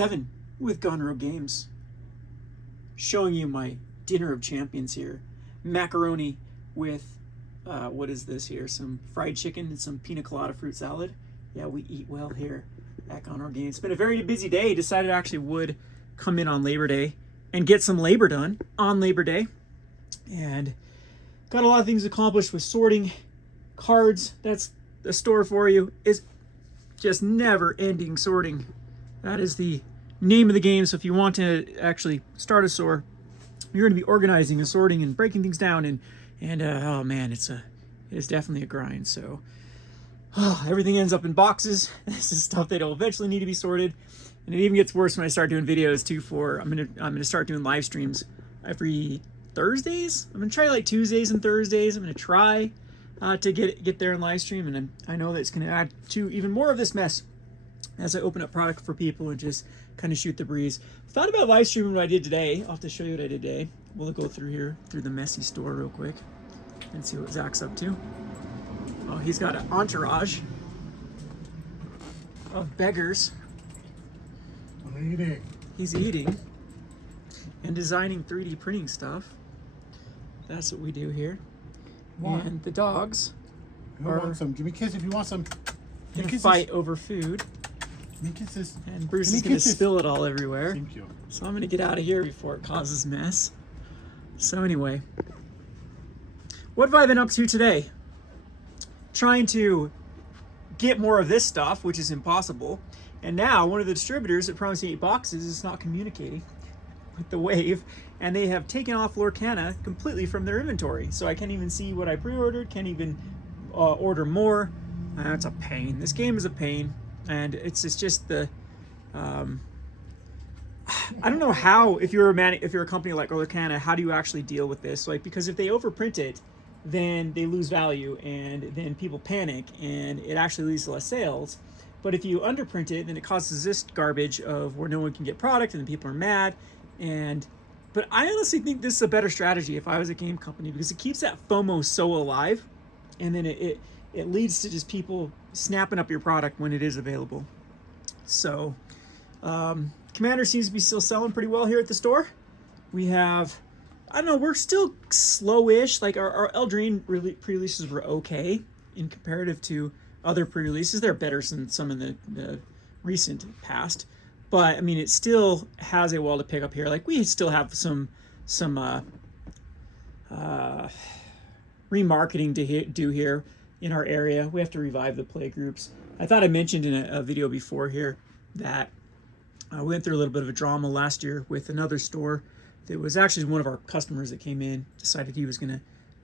Kevin with Gone Rogue Games, showing you my dinner of champions here. Macaroni with, what is this here? Some fried chicken and some pina colada fruit salad. Yeah, we eat well here at Gone Rogue Games. It's been a very busy day. Decided I actually would come in on Labor Day and get some labor done on Labor Day. And got a lot of things accomplished with sorting cards. That's the store for you. Is just never-ending sorting. That is the name of the game. So if you want to actually start a store, you're going to be organizing and sorting and breaking things down. And oh man, it is definitely a grind. So everything ends up in boxes. This is stuff that'll eventually need to be sorted. And it even gets worse when I start doing videos too. I'm gonna start doing live streams every Thursdays. I'm gonna try like Tuesdays and Thursdays. I'm gonna try to get there and live stream, and I know that it's gonna add to even more of this mess as I open up product for people and just kind of shoot the breeze. Thought about live streaming what I did today. I'll have to show you what I did today. We'll go through the messy store real quick and see what Zach's up to. Oh, he's got an entourage of beggars. I'm eating. He's eating and designing 3D printing stuff. That's what we do here. What? And the dogs want some? Give me a kiss if you want some. Gonna fight over food. Give me kisses. And Bruce is gonna spill it all everywhere. Thank you. So I'm gonna get out of here before it causes mess. So anyway, what have I been up to today? Trying to get more of this stuff, which is impossible. And now one of the distributors that promised me 8 boxes is not communicating with the wave, and they have taken off Lorcana completely from their inventory. So I can't even see what I pre-ordered, can't even order more. It's a pain. This game is a pain, and it's just the I don't know how, if you're a company like Lorcana, how do you actually deal with this? Like, because if they overprint it, then they lose value, and then people panic, and it actually leads to less sales. But if you underprint it, then it causes this garbage of where no one can get product, and then people are mad. But I honestly think this is a better strategy if I was a game company, because it keeps that FOMO so alive, and then it leads to just people snapping up your product when it is available. So Commander seems to be still selling pretty well here at the store. We have, I don't know, we're still slowish. Like our Eldraine pre-releases were okay in comparative to other pre-releases. They're better than some in the recent past. But I mean, it still has a wall to pick up here. Like, we still have some remarketing to do here in our area. We have to revive the play groups. I thought I mentioned in a video before here that we went through a little bit of a drama last year with another store that was actually one of our customers that came in, decided he was going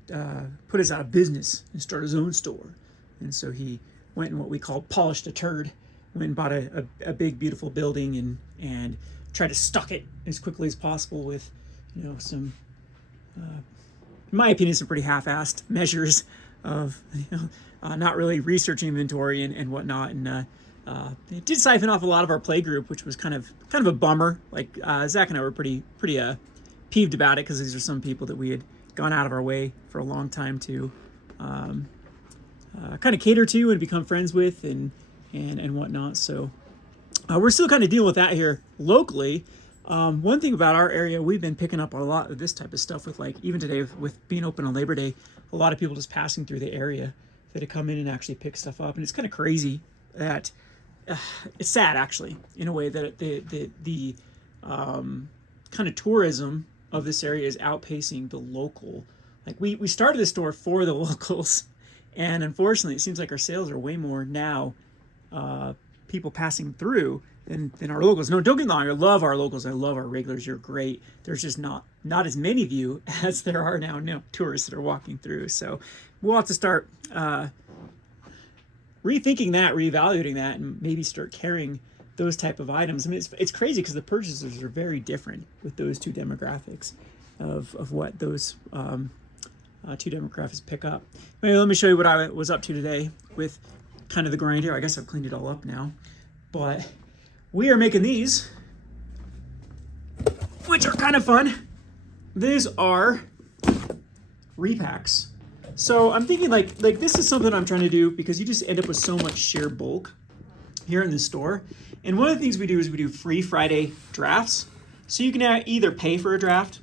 to put us out of business and start his own store. And so he went and what we call polished a turd. Went and bought a big, beautiful building and tried to stock it as quickly as possible with, some, in my opinion, some pretty half-assed measures of, not really researching inventory and whatnot. And it did siphon off a lot of our play group, which was kind of a bummer. Like, Zach and I were pretty peeved about it, because these are some people that we had gone out of our way for a long time to kind of cater to and become friends with and whatnot. So we're still kind of dealing with that here locally. One thing about our area, we've been picking up a lot of this type of stuff with, like, even today with being open on Labor Day, a lot of people just passing through the area that have come in and actually pick stuff up. And it's kind of crazy that it's sad, actually, in a way, that the kind of tourism of this area is outpacing the local. Like, we started this store for the locals, and unfortunately it seems like our sales are way more now people passing through than our locals. No, don't get me wrong, I love our locals, I love our regulars, you're great. There's just not as many of you as there are now tourists that are walking through. So we'll have to start rethinking that, reevaluating that, and maybe start carrying those type of items. I mean, it's crazy, because the purchasers are very different with those two demographics of what those two demographics pick up. Anyway, let me show you what I was up to today with kind of the grind here. I guess I've cleaned it all up now, but we are making these, which are kind of fun. These are repacks. So I'm thinking like this is something I'm trying to do, because you just end up with so much sheer bulk here in the store. And one of the things we do is we do free Friday drafts. So you can either pay for a draft,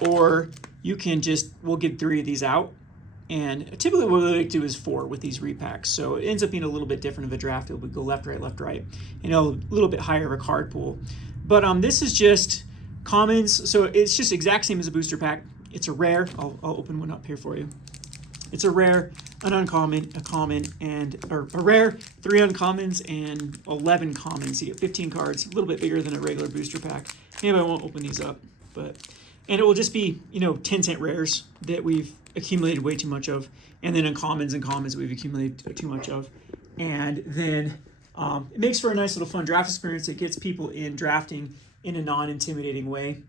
or you can we'll give 3 of these out. And typically what we like to do is 4 with these repacks. So it ends up being a little bit different of a draft. It would go left, right, and a little bit higher of a card pool. But this is just commons. So it's just exact same as a booster pack. It's a rare. I'll open one up here for you. It's a rare, an uncommon, a common, or a rare, 3 uncommons, and 11 commons. You get 15 cards, a little bit bigger than a regular booster pack. Maybe I won't open these up, and it will just be 10-cent rares that we've accumulated way too much of, and then uncommons and commons we've accumulated too much of, and then it makes for a nice little fun draft experience. It gets people in drafting in a non-intimidating way,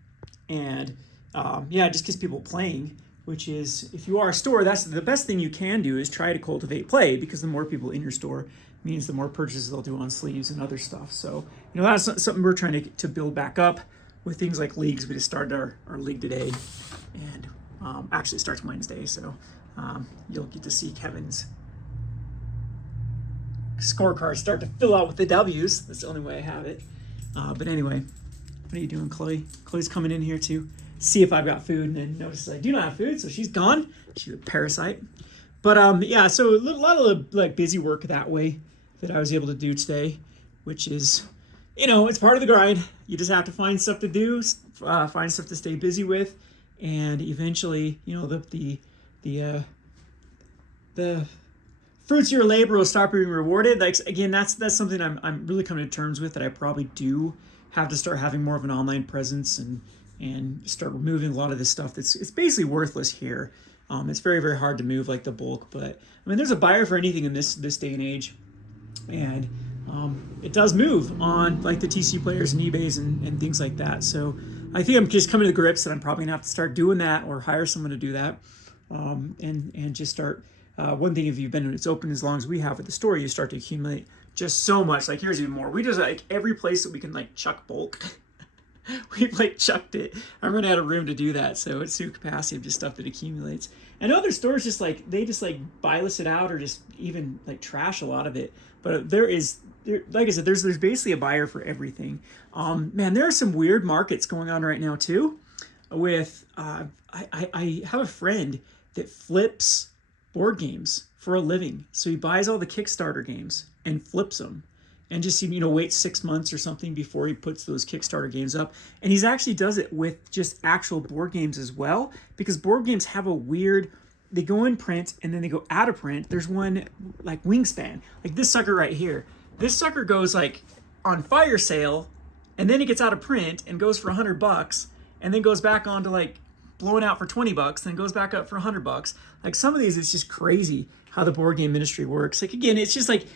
and it just gets people playing. Which is, if you are a store, that's the best thing you can do is try to cultivate play, because the more people in your store means the more purchases they'll do on sleeves and other stuff. So, that's something we're trying to build back up with things like leagues. We just started our league today, and actually it starts Wednesday, so you'll get to see Kevin's scorecard start to fill out with the W's. That's the only way I have it. But anyway, what are you doing, Chloe? Chloe's coming in here too. See if I've got food, and then notices I do not have food, so she's gone. She's a parasite. But so a lot of like busy work that way that I was able to do today, which is, it's part of the grind. You just have to find stuff to do, find stuff to stay busy with, and eventually, the fruits of your labor will start being rewarded. Like, again, that's something I'm really coming to terms with, that I probably do have to start having more of an online presence and start removing a lot of this stuff it's basically worthless here. It's very, very hard to move like the bulk, but there's a buyer for anything in this day and age, and it does move on like the TC players and eBays and things like that. So I think I'm just coming to grips that I'm probably gonna have to start doing that, or hire someone to do that, and just start. One thing, if you've been it's open as long as we have at the store, you start to accumulate just so much. Like, here's even more. We just, like, every place that we can like chuck bulk. We've like chucked it. I'm running out of room to do that, so it's to capacity of just stuff that accumulates. And other stores just like buy list it out, or just even like trash a lot of it. But like I said, there's basically a buyer for everything. Man, there are some weird markets going on right now too. With I have a friend that flips board games for a living. So he buys all the Kickstarter games and flips them, and just waits 6 months or something before he puts those Kickstarter games up. And he's actually does it with just actual board games as well, because board games have a weird, they go in print and then they go out of print. There's one like Wingspan, like this sucker right here. This sucker goes like on fire sale, and then it gets out of print and goes for $100, and then goes back on to like blowing out for $20, then goes back up for $100. Like, some of these, it's just crazy how the board game industry works. Like, again, it's just like,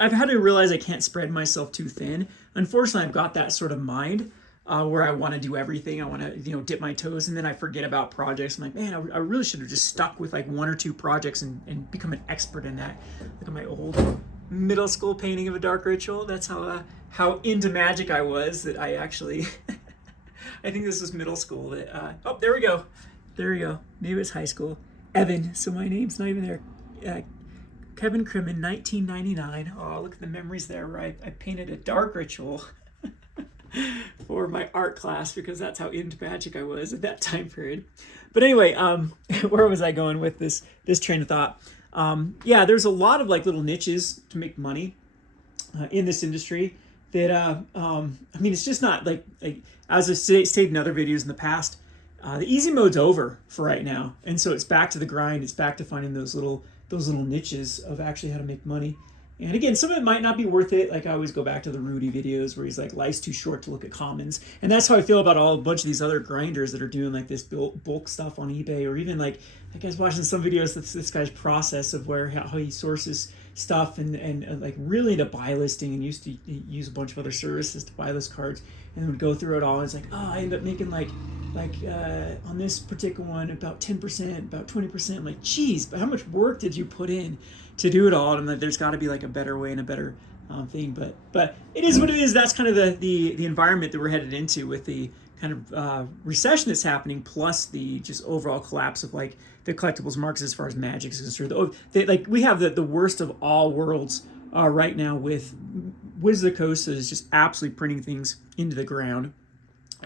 I've had to realize I can't spread myself too thin. Unfortunately, I've got that sort of mind where I want to do everything. I want to, dip my toes, and then I forget about projects. I'm like, man, I really should have just stuck with like 1 or 2 projects and become an expert in that. Look at my old middle school painting of a dark ritual. That's how into magic I was, that I actually, I think this was middle school. That oh, there we go. Maybe it's high school. Evan. So my name's not even there. Kevin Crimmin, 1999. Oh, look at the memories there, where I painted a dark ritual for my art class, because that's how into magic I was at that time period. But anyway, where was I going with this train of thought? There's a lot of like little niches to make money in this industry that, it's just not like as I've stated in other videos in the past, the easy mode's over for right now. And so it's back to the grind. It's back to finding those little niches of actually how to make money. And again, some of it might not be worth it. Like, I always go back to the Rudy videos where he's like, life's too short to look at commons. And that's how I feel about a bunch of these other grinders that are doing like this bulk stuff on eBay, or even like, I guess watching some videos, this guy's process of how he sources stuff and like really into buy listing, and used to use a bunch of other services to buy list cards, and then would go through it all. And it's like, oh, I end up making like on this particular one about 10%, about 20%. I'm like, geez, but how much work did you put in to do it all? And there's got to be like a better way and a better thing. But it is what it is. That's kind of the environment that we're headed into, with the kind of recession that's happening, plus the just overall collapse of like the collectibles markets as far as Magic is concerned. Like, we have the worst of all worlds right now with Wizard of the Coast is just absolutely printing things into the ground.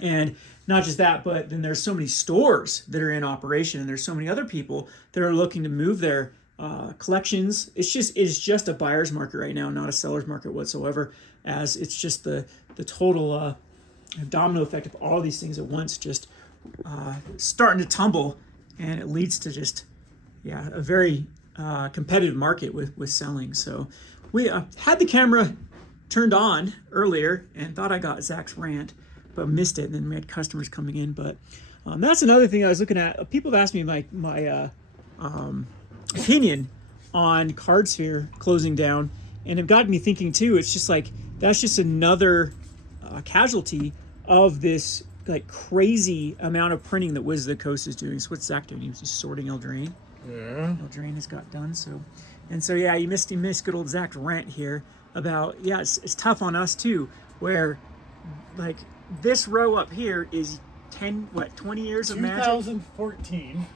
And not just that, but then there's so many stores that are in operation, and there's so many other people that are looking to move their collections. It's just a buyer's market right now, not a seller's market whatsoever, as it's just the total domino effect of all these things at once just starting to tumble, and it leads to just a very competitive market with selling. So we had the camera turned on earlier and thought I got Zach's rant, but missed it, and then we had customers coming in. But that's another thing I was looking at. People have asked me my opinion on CardSphere closing down, and it got me thinking too. It's just like that's just another casualty of this like crazy amount of printing that Wizard of the Coast is doing. So what's Zach doing? He was just sorting Eldraine. Yeah. Eldraine has got done. So yeah, you missed good old Zach's rant here about it's tough on us too, where like this row up here is 20 years of Magic. 2014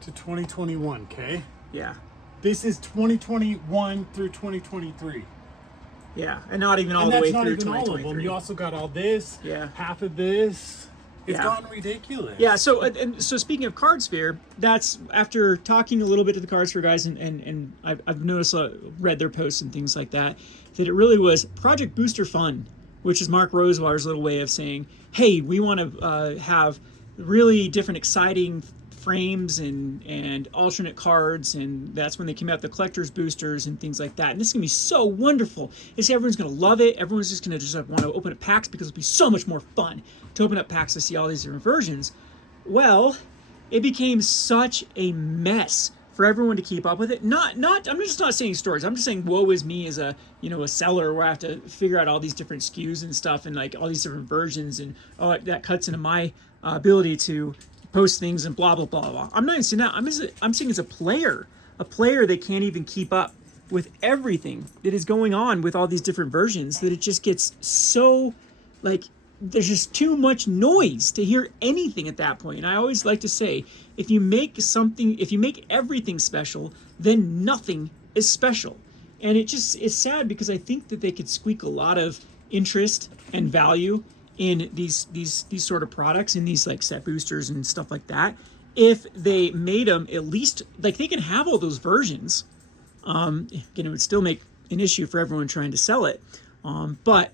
to 2021. Okay. Yeah. This is 2021 through 2023. Yeah, and not even all And the way that's not through even all of 2023. them. You also got all this. Yeah. Half of this. It's Yeah. gotten ridiculous. Yeah, so speaking of CardSphere, that's after talking a little bit to the CardSphere guys, and I've noticed, read their posts and things like that it really was Project Booster Fun, which is Mark Rosewater's little way of saying, hey, we want to have really different, exciting frames and alternate cards, and that's when they came out the collector's boosters and things like that. And this is gonna be so wonderful. Everyone's gonna love it. Everyone's just gonna want to open up packs because it'll be so much more fun to open up packs to see all these different versions. Well, it became such a mess for everyone to keep up with it. I'm just not saying stories. I'm just saying woe is me as a seller where I have to figure out all these different SKUs and stuff, and like all these different versions, and that cuts into my ability to post things and blah blah blah blah. I'm not even saying that. I'm saying as a player that can't even keep up with everything that is going on with all these different versions, that it just gets so like there's just too much noise to hear anything at that point. And I always like to say, if you make everything special, then nothing is special. And it's sad because I think that they could squeak a lot of interest and value in these sort of products, in these like set boosters and stuff like that, if they made them at least like they can have all those versions. Again, it would still make an issue for everyone trying to sell it, but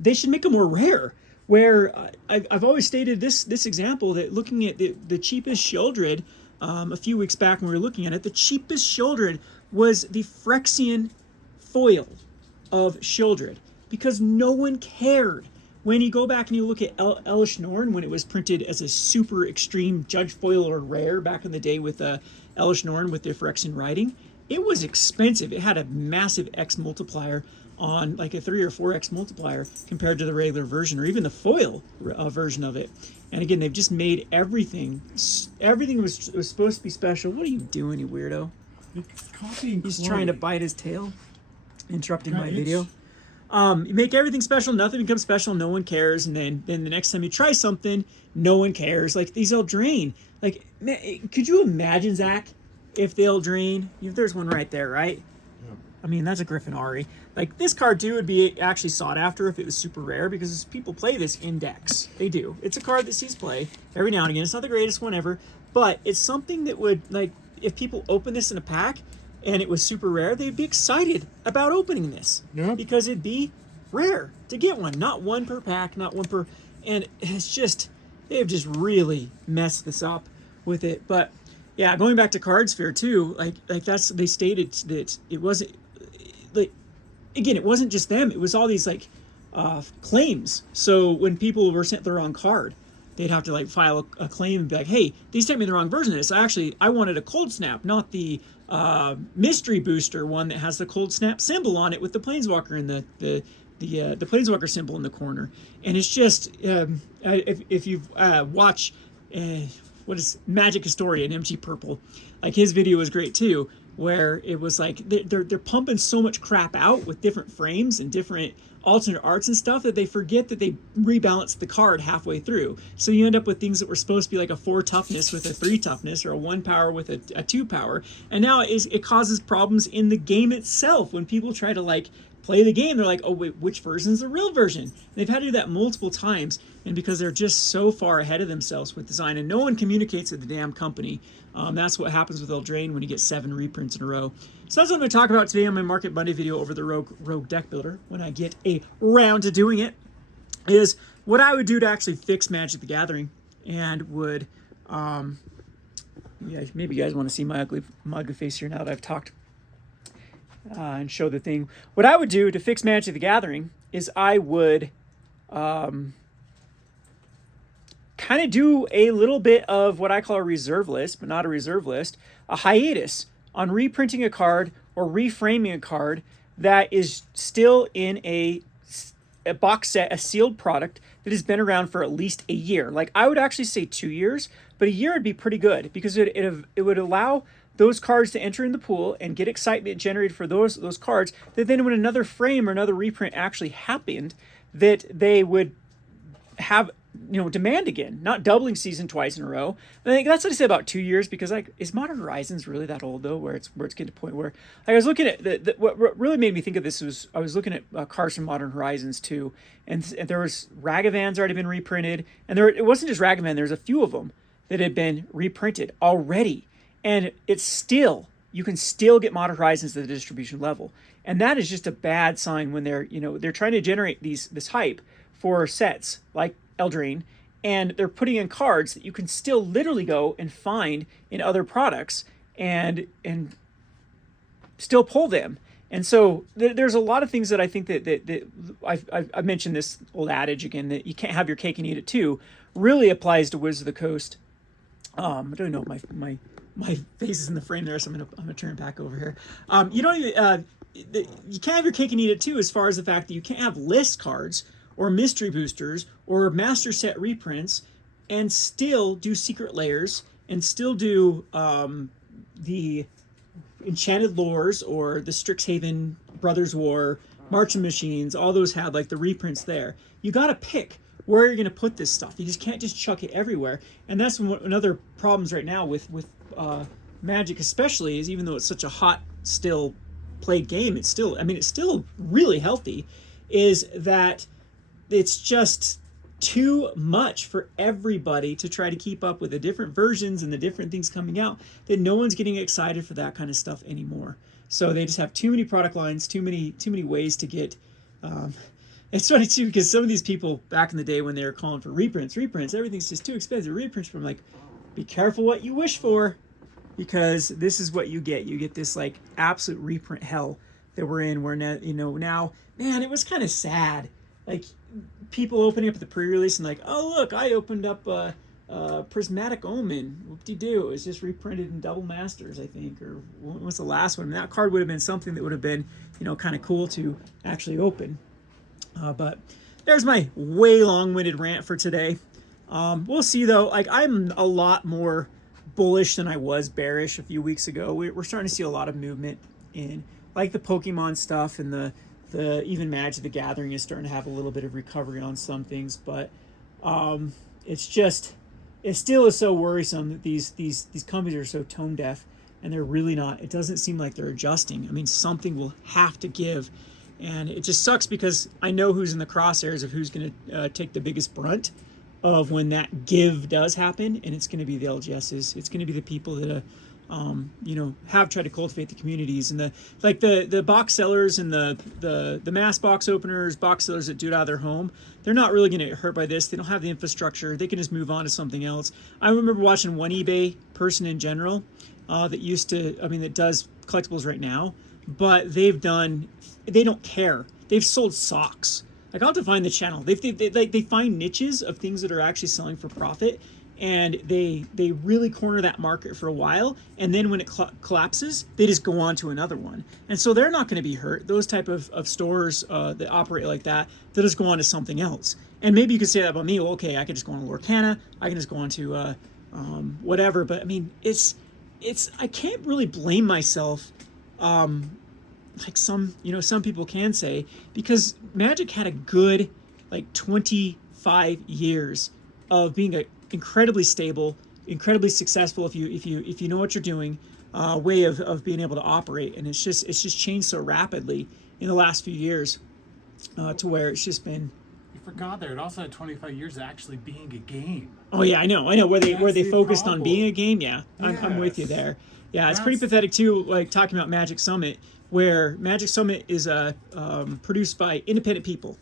they should make them more rare. Where I've always stated this example, that looking at the cheapest Sheoldred a few weeks back when we were looking at it, the cheapest Sheoldred was the Phyrexian foil of Sheoldred, because no one cared. When you go back and you look at Elish Norn, when it was printed as a super extreme judge foil or rare back in the day with Elish Norn with the Phyrexian writing, it was expensive. It had a massive X multiplier on like a 3 or 4x multiplier compared to the regular version, or even the foil version of it. And again, they've just made everything was supposed to be special. What are you doing, you weirdo? He's trying to bite his tail, interrupting my video. You make everything special, nothing becomes special, no one cares, and then the next time you try something, no one cares. Like these Eldraine, like, man, could you imagine, Zach, if the Eldraine, there's one right there, right? Yeah. I mean, that's a Griffin Ari. Like, this card too would be actually sought after if it was super rare, because people play this in decks. They do. It's a card that sees play every now and again. It's not the greatest one ever, but it's something that would, like, if people open this in a pack and it was super rare, they'd be excited about opening this. Yeah. Because it'd be rare to get one. Not one per pack, not one per... And it's just... They've just really messed this up with it. But, yeah, going back to CardSphere, too, like that's... They stated that it wasn't... Like, again, it wasn't just them. It was all these, like, claims. So when people were sent the wrong card, they'd have to, like, file a claim and be like, hey, they sent me the wrong version of this. I wanted a Cold Snap, not the mystery booster one that has the Cold Snap symbol on it with the Planeswalker and the Planeswalker symbol in the corner. And it's just, if you've watched, what is Magic Historian, MG Purple, like his video was great too, where it was like they're pumping so much crap out with different frames and different alternate arts and stuff that they forget that they rebalanced the card halfway through. So you end up with things that were supposed to be like a 4 toughness with a 3 toughness, or a 1 power with a 2 power. And now it causes problems in the game itself when people try to like play the game, they're like, oh wait, which version's the real version? And they've had to do that multiple times, and because they're just so far ahead of themselves with design, and no one communicates with the damn company. That's what happens with Eldraine when you get 7 reprints in a row. So that's what I'm going to talk about today on my Market Monday video over the Rogue Deck Builder, when I get a round to doing it, is what I would do to actually fix Magic the Gathering, and would, yeah, maybe you guys want to see my ugly face here now that I've talked and show the thing. What I would do to fix Magic the Gathering is I would kind of do a little bit of what I call a reserve list, but not a reserve list, a hiatus on reprinting a card or reframing a card that is still in a box set, a sealed product that has been around for at least a year. Like, I would actually say 2 years, but a year would be pretty good, because it would allow those cards to enter in the pool and get excitement generated for those cards, that then when another frame or another reprint actually happened, that they would have, you know, demand again, not doubling season twice in a row. I think that's what I say about 2 years, because, like, is Modern Horizons really that old though, where it's getting to the point where, like, I was looking at what really made me think of this was, I was looking at cards from Modern Horizons 2, and there was Ragavan's already been reprinted, and it wasn't just Ragavan, there's a few of them that had been reprinted already. And it's still, you can still get Modern Horizons at the distribution level. And that is just a bad sign when they're, you know, they're trying to generate this hype for sets like Eldraine, and they're putting in cards that you can still literally go and find in other products and still pull them. And so there's a lot of things that I think that I've mentioned this old adage again, that you can't have your cake and eat it too, really applies to Wizards of the Coast. I don't know if my face is in the frame there, so I'm gonna turn it back over here. You don't even you can't have your cake and eat it too, as far as the fact that you can't have list cards or mystery boosters or master set reprints and still do secret layers and still do the Enchanted Lores or the Strixhaven Brothers War, Marching Machines. All those had like the reprints there. You got to pick where you're going to put this stuff. You just can't just chuck it everywhere. And that's another problems right now with Magic, especially, is even though it's such a hot, still played game, it's still, I mean, it's still really healthy, is that it's just too much for everybody to try to keep up with the different versions and the different things coming out, that no one's getting excited for that kind of stuff anymore. So they just have too many product lines, too many ways to get. It's funny too, because some of these people back in the day, when they were calling for reprints, everything's just too expensive. Reprints, from like, be careful what you wish for, because this is what you get. You get this like absolute reprint hell that we're in. Where now, you know, now, man, it was kind of sad. Like, people opening up the pre-release and like, oh look, I opened up a Prismatic Omen. Whoop-de-doo. It was just reprinted in Double Masters, I think, or what was the last one? And that card would have been something that would have been, you know, kind of cool to actually open. But there's my way long-winded rant for today. We'll see though. Like, I'm a lot more bullish than I was bearish a few weeks ago. We're starting to see a lot of movement in like the Pokemon stuff, and the even Magic the Gathering is starting to have a little bit of recovery on some things. But it's just, it still is so worrisome that these companies are so tone deaf, and they're really not. It doesn't seem like they're adjusting. I mean, something will have to give. And it just sucks, because I know who's in the crosshairs of who's going to take the biggest brunt of when that give does happen, and it's going to be the LGSs. It's going to be the people that, you know, have tried to cultivate the communities, and the box sellers and the mass box openers, box sellers that do it out of their home. They're not really going to get hurt by this. They don't have the infrastructure. They can just move on to something else. I remember watching one eBay person in general that used to, I mean, that does collectibles right now, but they don't care. They've sold socks. Like, I'll have to find the channel. They find niches of things that are actually selling for profit, and they really corner that market for a while, and then when it collapses, they just go on to another one. And so they're not going to be hurt. Those type of stores that operate like that, they'll just go on to something else. And maybe you could say that about me. Well, okay, I could just go on to Lorcana. I can just go on to whatever. But I mean, it's I can't really blame myself. Like some people can say, because Magic had a good like 25 years of being an incredibly stable, incredibly successful if you know what you're doing, way of being able to operate. And it's just changed so rapidly in the last few years, to where it's just been. You forgot there. It also had 25 years of actually being a game. Oh yeah, I know. Where they That's focused on problem. being a game. Yeah, I'm with you Yes. there. Yeah, it's pretty That's- pathetic too. Like talking about Magic Summit, where Magic Summit is produced by independent people,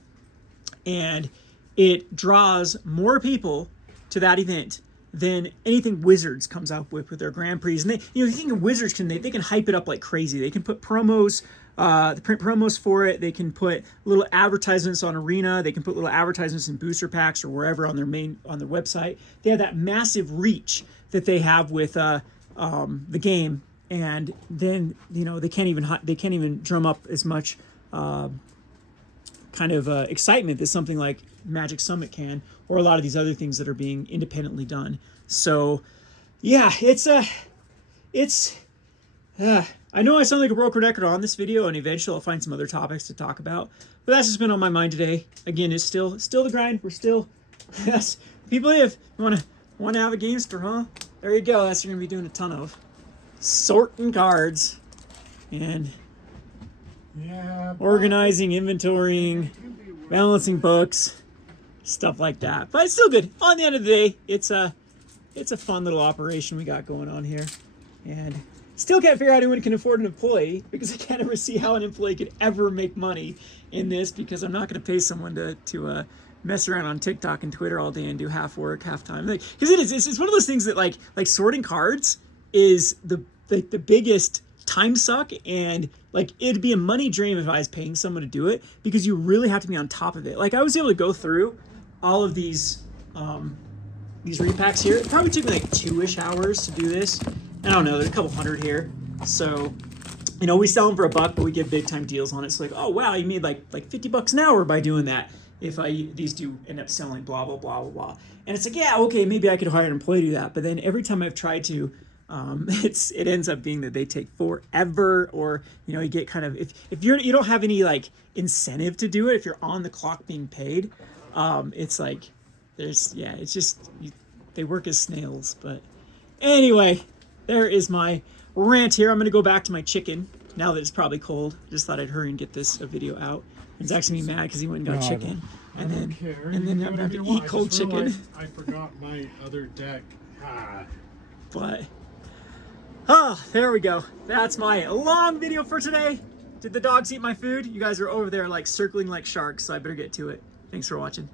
and it draws more people to that event than anything Wizards comes out with their Grand Prix. And they, you think of Wizards they can hype it up like crazy. They can put promos, the print promos for it. They can put little advertisements on Arena. They can put little advertisements in booster packs or wherever on their website. They have that massive reach that they have with the game, and then they can't even drum up as much kind of excitement that something like Magic Summit can, or a lot of these other things that are being independently done. So, yeah, I know I sound like a broken record on this video, and eventually I'll find some other topics to talk about. But that's just been on my mind today. Again, it's still the grind. We're still, yes. People, if you want to have a game store, huh? There you go. That's what you're gonna be doing a ton of sorting cards and organizing, inventorying, balancing books, stuff like that. But it's still good. On the end of the day, it's a fun little operation we got going on here, and still can't figure out anyone can afford an employee, because I can't ever see how an employee could ever make money in this, because I'm not going to pay someone to mess around on TikTok and Twitter all day and do half work, half time. Because it's one of those things that like sorting cards is the biggest time suck, and like it'd be a money drain if I was paying someone to do it, because you really have to be on top of it. Like I was able to go through all of these repacks here. It probably took me like 2-ish hours to do this. I don't know, there's a couple hundred here. So, we sell them for $1, but we get big time deals on it. So like, oh wow, you made like $50 an hour by doing that. If these do end up selling, blah blah blah blah blah. And it's like, yeah, okay, maybe I could hire an employee to do that. But then every time I've tried to, it ends up being that they take forever, or you get kind of, if you don't have any like incentive to do it, if you're on the clock being paid, it's like it's just they work as snails. But anyway, there is my rant here. I'm gonna go back to my chicken now that it's probably cold. Just thought I'd hurry and get this video out. He's actually mad because he went and got chicken, and then I'm gonna have to eat cold chicken. I forgot my other deck. But there we go. That's my long video for today. Did the dogs eat my food? You guys are over there like circling like sharks, so I better get to it. Thanks for watching.